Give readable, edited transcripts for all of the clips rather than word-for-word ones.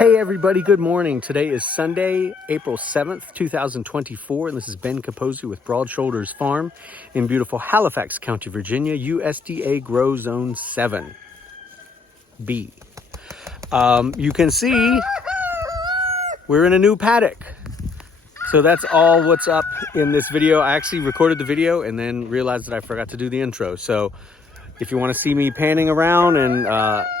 Hey everybody, good morning. Today is Sunday, April 7th, 2024, and this is Ben Capozzi with Broad Shoulders Farm in beautiful Halifax County, Virginia, USDA Grow Zone 7B. You can see we're in a new paddock. So that's all what's up in this video. I actually recorded the video and then realized that I forgot to do the intro. So if you want to see me panning around and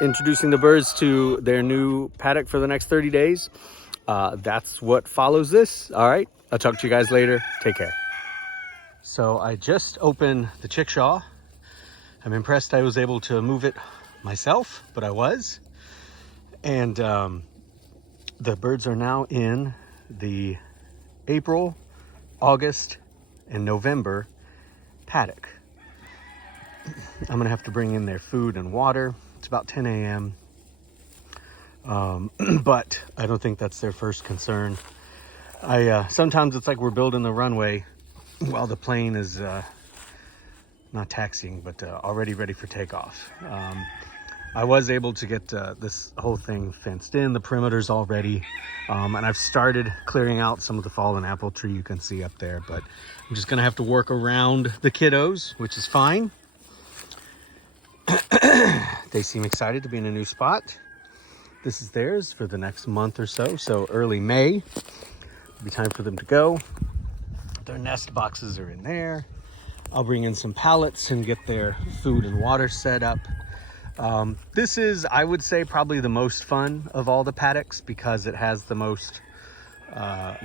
introducing the birds to their new paddock for the next 30 days, that's what follows this. All right, I'll talk to you guys later. Take care. So I just opened the chickshaw. I'm impressed I was able to move it myself, but I was. And the birds are now in the April, August, and November paddock. I'm gonna have to bring in their food and water. It's about 10 a.m. But I don't think that's their first concern. Sometimes it's like we're building the runway while the plane is not taxiing, but already ready for takeoff. I was able to get this whole thing fenced in. The perimeter's all ready. And I've started clearing out some of the fallen apple tree you can see up there, but I'm just gonna have to work around the kiddos, which is fine. They seem excited to be in a new spot. This is theirs for the next month or so. So early May, it'll be time for them to go. Their nest boxes are in there. I'll bring in some pallets and get their food and water set up. This is, I would say, probably the most fun of all the paddocks because it has the most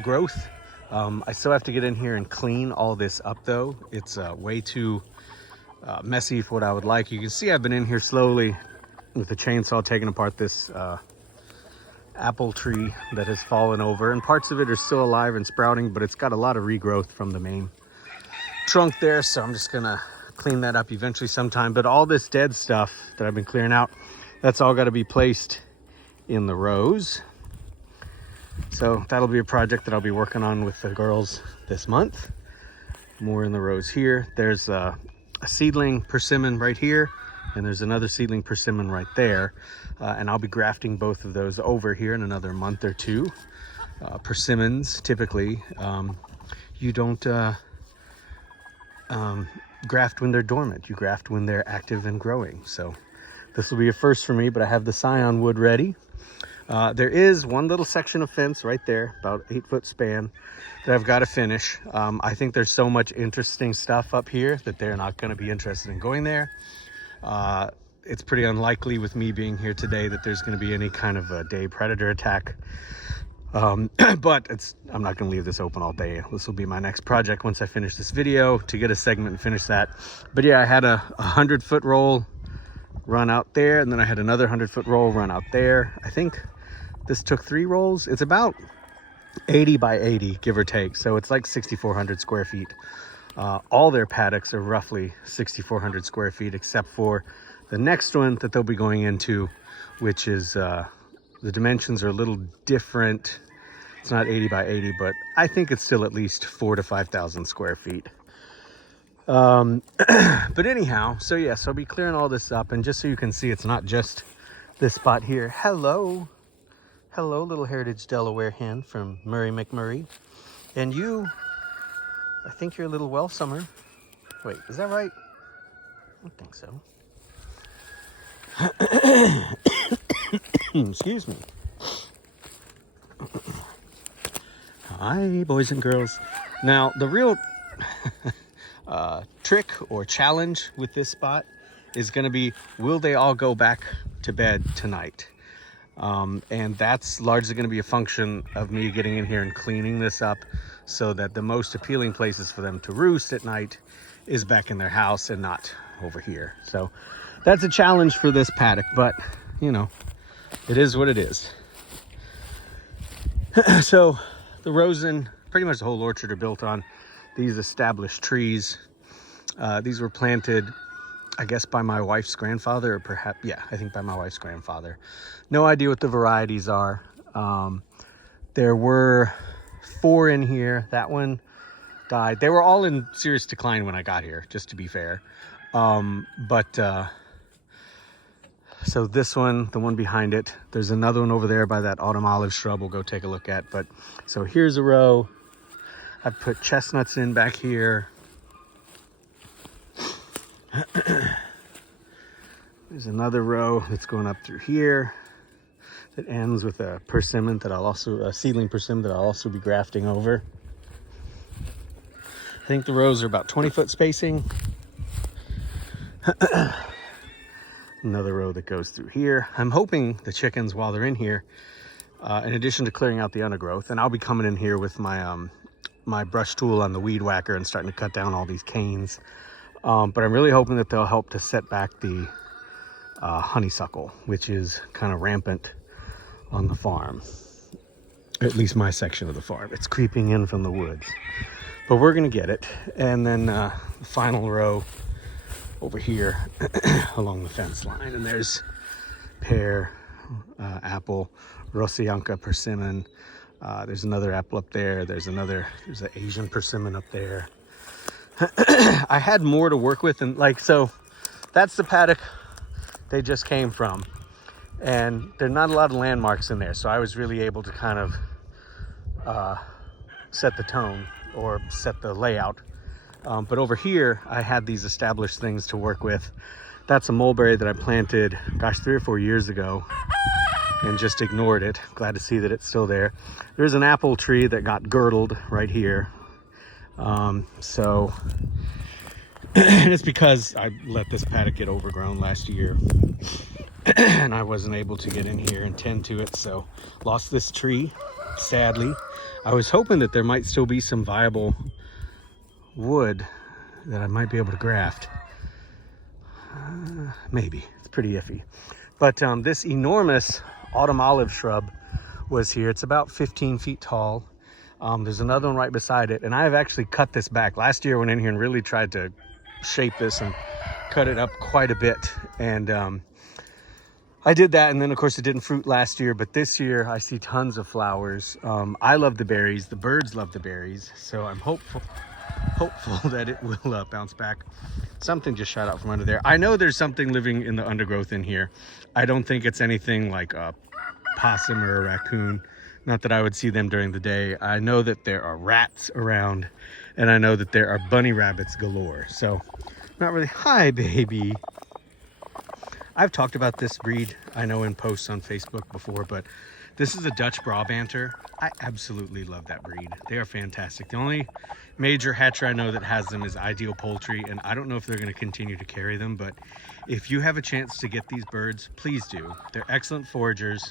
growth. I still have to get in here and clean all this up though. It's way too messy for what I would like. You can see I've been in here slowly with the chainsaw taking apart this apple tree that has fallen over, and parts of it are still alive and sprouting, but it's got a lot of regrowth from the main trunk there, so I'm just gonna clean that up eventually sometime. But all this dead stuff that I've been clearing out, that's all got to be placed in the rows. So that'll be a project that I'll be working on with the girls this month. More in the rows here. There's a seedling persimmon right here, and there's another seedling persimmon right there, and I'll be grafting both of those over here in another month or two. Persimmons, typically, you don't graft when they're dormant. You graft when they're active and growing. So this will be a first for me, but I have the scion wood ready. There is one little section of fence right there, about 8-foot span, that I've got to finish. I think there's so much interesting stuff up here that they're not going to be interested in going there. It's pretty unlikely with me being here today that there's going to be any kind of a day predator attack. But I'm not going to leave this open all day. This will be my next project once I finish this video, to get a segment and finish that. But yeah, I had a 100-foot roll run out there, and then I had another 100-foot roll run out there. I think this took 3 rolls. It's about 80 by 80, give or take. So it's like 6,400 square feet. All their paddocks are roughly 6,400 square feet, except for the next one that they'll be going into, which is, the dimensions are a little different. It's not 80 by 80, but I think it's still at least 4,000 to 5,000 square feet. But anyhow, so yes, I'll be clearing all this up, and just so you can see, it's not just this spot here. Hello, little Heritage Delaware hen from Murray McMurray. And you, I think you're a little Welsummer. Wait, is that right? I don't think so. Excuse me. Hi, boys and girls. Now, the real trick or challenge with this spot is going to be, will they all go back to bed tonight? And that's largely going to be a function of me getting in here and cleaning this up, so that the most appealing places for them to roost at night is back in their house and not over here. So that's a challenge for this paddock, but you know, it is what it is. So the rosin, pretty much the whole orchard, are built on these established trees. These were planted, I guess, by my wife's grandfather, or perhaps, yeah, I think by my wife's grandfather. No idea what the varieties are. There were 4 in here. That one died. They were all in serious decline when I got here, just to be fair. But So this one, the one behind it, there's another one over there by that autumn olive shrub we'll go take a look at. But so here's a row. I've put chestnuts in back here. There's another row that's going up through here that ends with a persimmon that a seedling persimmon that I'll also be grafting over. I think the rows are about 20-foot spacing. Another row that goes through here. I'm hoping the chickens, while they're in here, in addition to clearing out the undergrowth, and I'll be coming in here with my my brush tool on the weed whacker and starting to cut down all these canes. But I'm really hoping that they'll help to set back the honeysuckle, which is kind of rampant on the farm, at least my section of the farm. It's creeping in from the woods, but we're gonna get it. And then the final row over here along the fence line, and there's pear, apple, Rosianka persimmon. There's another apple up there. There's an Asian persimmon up there. I had more to work with, and so that's the paddock they just came from, and there are not a lot of landmarks in there, so I was really able to kind of set the tone or set the layout. But over here I had these established things to work with. That's a mulberry that I planted, gosh, 3 or 4 years ago and just ignored it. Glad to see that it's still there. There's an apple tree that got girdled right here. So and it's because I let this paddock get overgrown last year and I wasn't able to get in here and tend to it, so lost this tree, sadly. I was hoping that there might still be some viable wood that I might be able to graft. Maybe. It's pretty iffy. But this enormous autumn olive shrub was here. It's about 15 feet tall. There's another one right beside it, and I have actually cut this back. Last year I went in here and really tried to shape this and cut it up quite a bit, and I did that, and then of course it didn't fruit last year, but this year I see tons of flowers. I love the berries, the birds love the berries, so I'm hopeful that it will bounce back. Something just shot out from under there. I know there's something living in the undergrowth in here. I don't think it's anything like a possum or a raccoon. Not that I would see them during the day. I know that there are rats around, and I know that there are bunny rabbits galore. So, not really. Hi, baby. I've talked about this breed, I know, in posts on Facebook before, but this is a Dutch Brabanter. I absolutely love that breed. They are fantastic. The only major hatcher I know that has them is Ideal Poultry, and I don't know if they're going to continue to carry them, but if you have a chance to get these birds, please do. They're excellent foragers.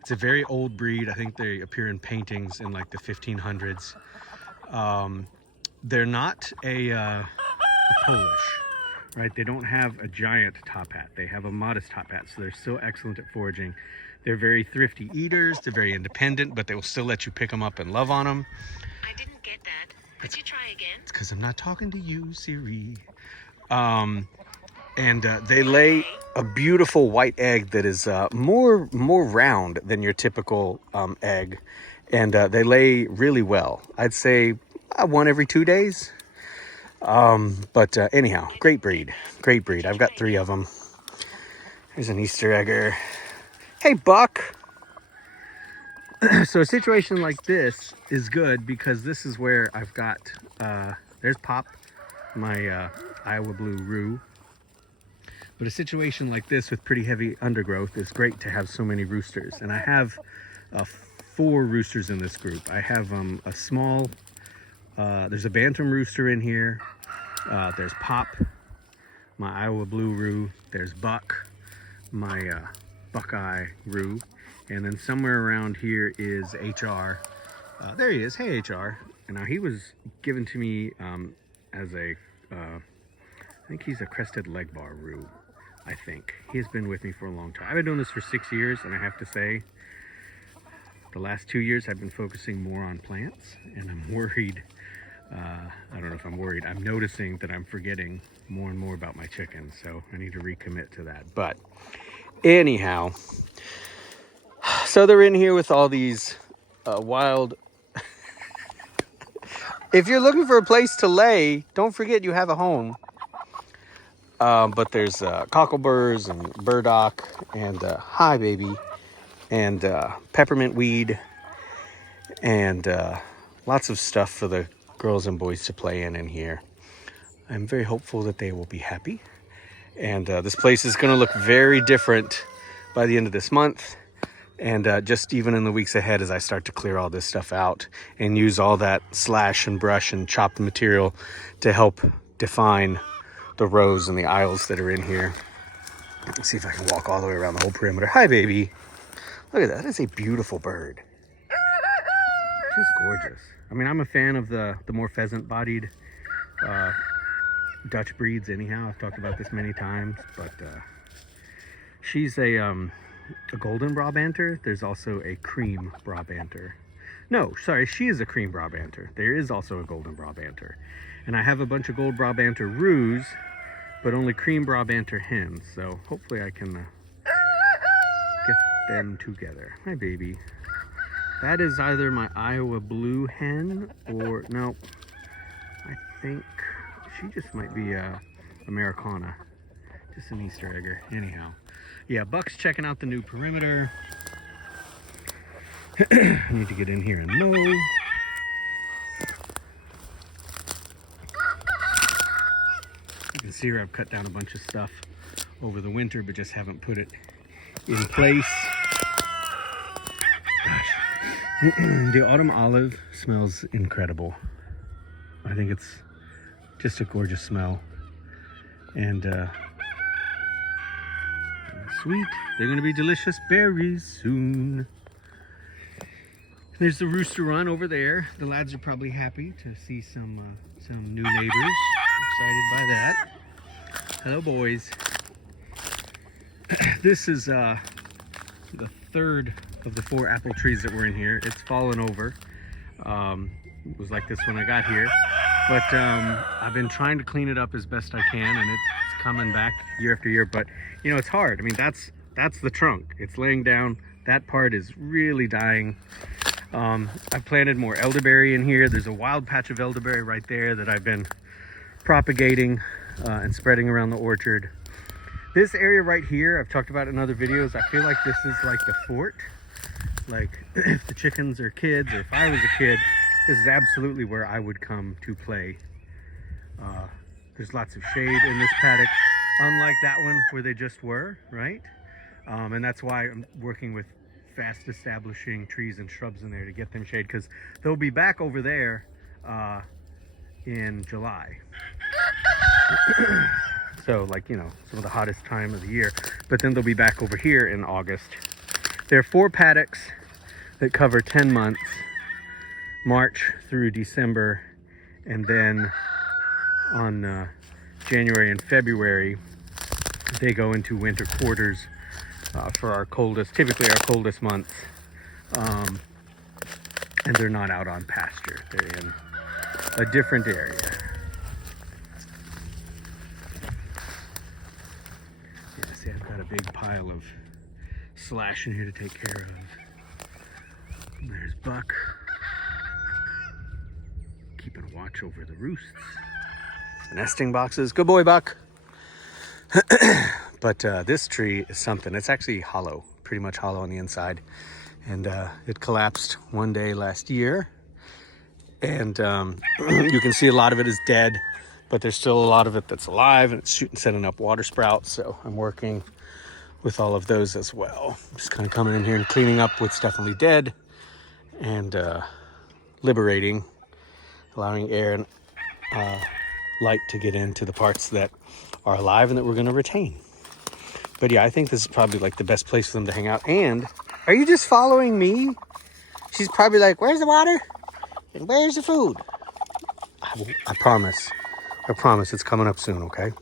It's a very old breed. I think they appear in paintings in like the 1500s. They're not a Polish, right? They don't have a giant top hat. They have a modest top hat, so they're still excellent at foraging. They're very thrifty eaters. They're very independent, but they will still let you pick them up and love on them. I didn't get that. Could you try again? It's because I'm not talking to you, Siri. They lay a beautiful white egg that is more round than your typical egg, and they lay really well. I'd say one every 2 days. But anyhow, great breed. I've got 3 of them. Here's an Easter egger. Hey, Buck. So a situation like this is good because this is where I've got, there's Pop, my Iowa Blue Roo. But a situation like this with pretty heavy undergrowth is great to have so many roosters. And I have 4 roosters in this group. I have a small, there's a bantam rooster in here. There's Pop, my Iowa Blue Roo. There's Buck, my Buckeye Roo. And then somewhere around here is HR. There he is. Hey, HR. And now he was given to me as a, I think he's a crested leg bar Roo, I think. He has been with me for a long time. I've been doing this for 6 years, and I have to say, the last 2 years I've been focusing more on plants, and I'm worried. I don't know if I'm worried. I'm noticing that I'm forgetting more and more about my chickens, so I need to recommit to that. But anyhow, so they're in here with all these wild... If you're looking for a place to lay, don't forget you have a home. But there's cockleburs and burdock and hi baby and peppermint weed and lots of stuff for the girls and boys to play in here. I'm very hopeful that they will be happy. And this place is going to look very different by the end of this month. And just even in the weeks ahead as I start to clear all this stuff out and use all that slash and brush and chop the material to help define the rows and the aisles that are in here. Let's see if I can walk all the way around the whole perimeter. Hi, baby. Look at that. That is a beautiful bird. Just gorgeous. I mean, I'm a fan of the more pheasant-bodied Dutch breeds anyhow. I've talked about this many times, but she's a golden Brabanter. There's also a cream Brabanter. No, sorry, she is a cream Brabanter. There is also a golden Brabanter. And I have a bunch of gold Brabanter roos, but only cream Brabanter hens. So hopefully I can get them together. Hi, baby. That is either my Iowa blue hen or, no, I think she just might be Americana. Just an Easter egger. Anyhow. Yeah, Buck's checking out the new perimeter. I need to get in here and mow. You can see here I've cut down a bunch of stuff over the winter, but just haven't put it in place. Gosh. The autumn olive smells incredible. I think it's just a gorgeous smell. And sweet. They're going to be delicious berries soon. There's the rooster run over there. The lads are probably happy to see some new neighbors. Excited by that. Hello, boys. This is the third of the 4 apple trees that were in here. It's fallen over. It was like this when I got here. But I've been trying to clean it up as best I can, and it's coming back year after year. But, you know, it's hard. I mean, that's the trunk. It's laying down. That part is really dying. I've planted more elderberry in here. There's a wild patch of elderberry right there that I've been propagating and spreading around the orchard. This area right here, I've talked about in other videos. I feel like this is like the fort. Like if the chickens are kids, or if I was a kid, this is absolutely where I would come to play. There's lots of shade in this paddock, unlike that one where they just were, right? And that's why I'm working with fast establishing trees and shrubs in there to get them shade, because they'll be back over there in July. So, like, you know, some of the hottest time of the year. But then they'll be back over here in August. There are 4 paddocks that cover 10 months, March through December, and then on January and February they go into winter quarters for our coldest, typically our coldest months, and they're not out on pasture. They're in a different area. Yeah, see, I've got a big pile of slash in here to take care of. There's Buck keeping a watch over the roosts, the nesting boxes. Good boy, Buck. But this tree is something. It's actually hollow, pretty much hollow on the inside. And it collapsed one day last year. And you can see a lot of it is dead, but there's still a lot of it that's alive, and it's setting up water sprouts. So I'm working with all of those as well. Just kind of coming in here and cleaning up what's definitely dead and liberating, allowing air and light to get into the parts that are alive and that we're going to retain. But yeah, I think this is probably like the best place for them to hang out. And are you just following me? She's probably like, where's the water? And where's the food? I promise it's coming up soon, okay?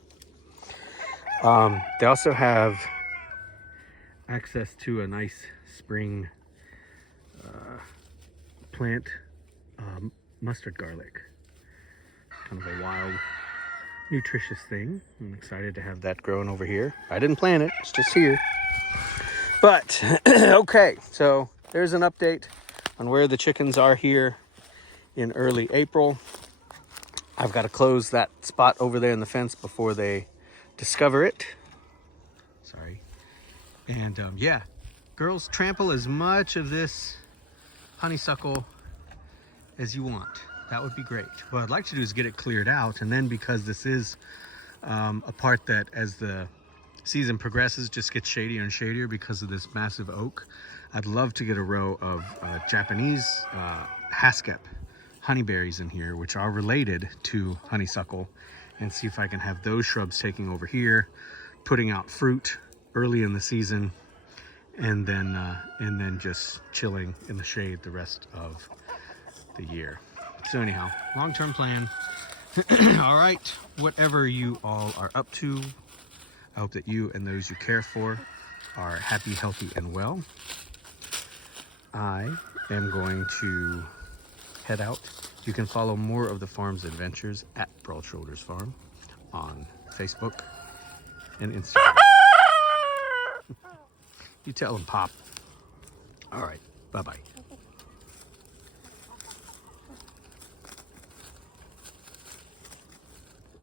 They also have access to a nice spring plant mustard garlic. Kind of a wild, nutritious thing. I'm excited to have that growing over here. I didn't plant it, it's just here. But, okay, so there's an update on where the chickens are here in early April. I've got to close that spot over there in the fence before they discover it. Sorry. And yeah, girls, trample as much of this honeysuckle as you want. That would be great. What I'd like to do is get it cleared out, and then because this is a part that as the season progresses just gets shadier and shadier because of this massive oak, I'd love to get a row of Japanese haskep honeyberries in here, which are related to honeysuckle, and see if I can have those shrubs taking over here, putting out fruit early in the season, and then just chilling in the shade the rest of the year. So anyhow, long-term plan. All right, whatever you all are up to, I hope that you and those you care for are happy, healthy, and well. I am going to head out. You can follow more of the farm's adventures at Broad Shoulders Farm on Facebook and Instagram. You tell them, Pop. All right, bye-bye.